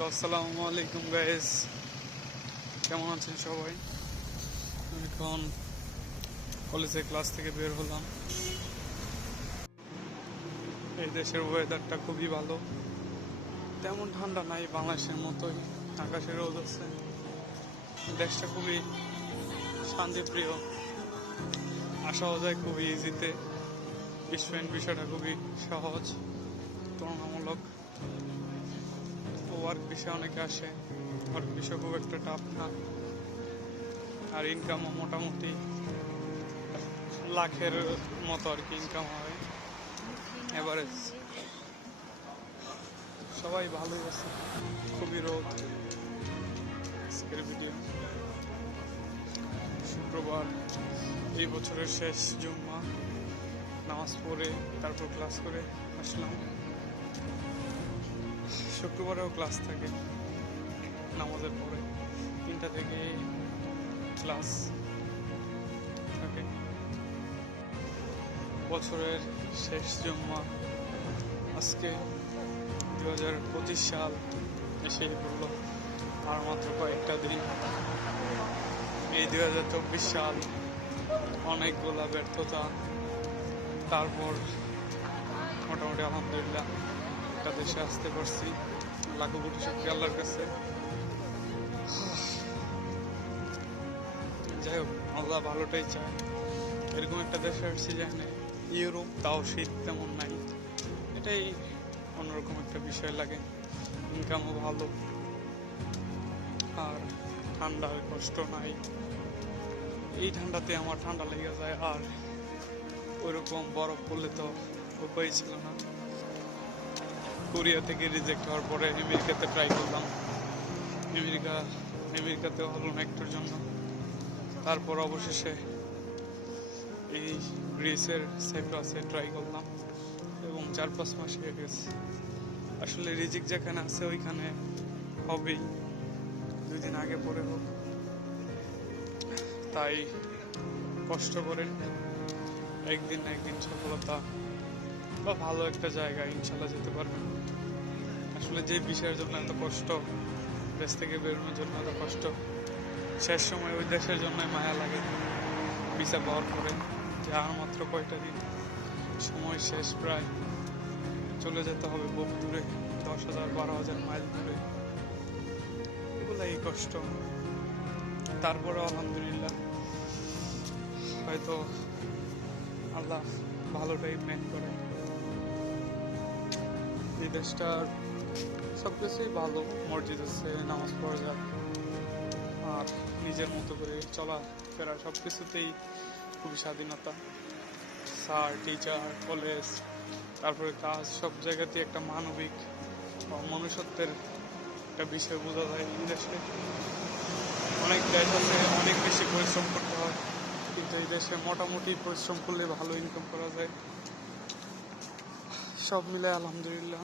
Hello, আসসালামু আলাইকুম guys কেমন আছেন সবাই? এখন কলেজের ক্লাস থেকে বের হলাম। এই দেশের ওয়েদারটা খুবই ভালো। তেমন ঠান্ডা নাই বাংলাদেশের মতোই। আকাশের রোদ আছে। দেশটা খুবই শান্তিপ্রিয়। আসাও যায় খুবই ইজিতে স্টুডেন্ট বিষয়টা খুবই সহজ, তুলনামূলক। ওয়ার্ক বিষয়ে অনেকে আসে। ওয়ার্ক বিষয় খুব একটা টাফ না। আর ইনকামও মোটামুটি লাখের মতো আর কি ইনকাম হয়। এভারেজ সবাই ভালোই আছে। খুবই রোদ। আজকের ভিডিও শুক্রবার। এই বছরের শেষ জুম্মা। নামাজ পড়ে, তারপর ক্লাস করে আসলাম। শুক্রবারেও ক্লাস থাকে, নামাজের পরে। তিনটা থেকে ক্লাস থাকে। বছরের শেষ জুম্মা আজকে দু হাজার পঁচিশ সাল এসেই পড়ল আর মাত্র কয়েকটা দিন। এই দু হাজার চব্বিশ সাল অনেকগুলা ব্যর্থতা, তারপর মোটামুটি আলহামদুলিল্লাহ একটা দেশে আসতে পারছি। লাখো কোটি শুক্রিয়া আল্লাহর কাছে। যাই হোক, আল্লাহ ভালোটাই চায়। এরকম একটা দেশে আসছি যেখানে ইউরোপ, তাও শীত তেমন নাই। এটাই অন্যরকম একটা বিষয় লাগে। ইনকামও ভালো। আর ঠান্ডার কষ্ট নাই। এই ঠান্ডাতে আমার ঠান্ডা লেগে যায়। আর ওইরকম বরফ পড়লে তো উপায় ছিল না। কোরিয়া থেকে রিজেক্ট হওয়ার পরে আমেরিকাতে ট্রাই করলাম। আমেরিকা আমেরিকাতে হলো না একটুর জন্য। তারপর অবশেষে এই গ্রিসের সাইপ্রাসে ট্রাই করলাম এবং চার পাঁচ মাস হয়ে গেছে। আসলে রিজিক যেখানে আছে ওইখানে হবেই। দুই দিন আগে পরে হোক। তাই কষ্ট করে একদিন একদিন সফলতা বা ভালো একটা জায়গা ইনশাল্লাহ যেতে পারবেন আসলে যে বিষয়ের জন্য এত কষ্ট, দেশ থেকে বেরোনোর জন্য এত কষ্ট, শেষ সময় ওই দেশের জন্যই মায়া লাগে। ভিসা পাওয়ার পরে যে আর মাত্র কয়টা দিন, সময় শেষ প্রায়। চলে যেতে হবে বহু দূরে, দশ হাজার, বারো হাজার মাইল দূরে। এগুলাই কষ্ট। তারপরে আলহামদুলিল্লাহ, হয়তো আল্লাহ ভালোটাই প্ল্যান করে। এই দেশটার সব কিছুই ভালো, মসজিদ আছে, নামাজ পড়া যায়, আর নিজের মতো করে চলাফেরা সব কিছুতেই খুবই স্বাধীনতা। স্যার, টিচার, কলেজ, তারপরে কাজ, সব জায়গাতেই একটা মানবিক বা মনুষ্যত্বের একটা বিষয় বোঝা যায় এই দেশে। অনেক দেশ আছে, অনেক বেশি পরিশ্রম করতে হয়, কিন্তু এই দেশে মোটামুটি পরিশ্রম করলে ভালো ইনকাম করা যায়। সব মিলে আলহামদুলিল্লাহ।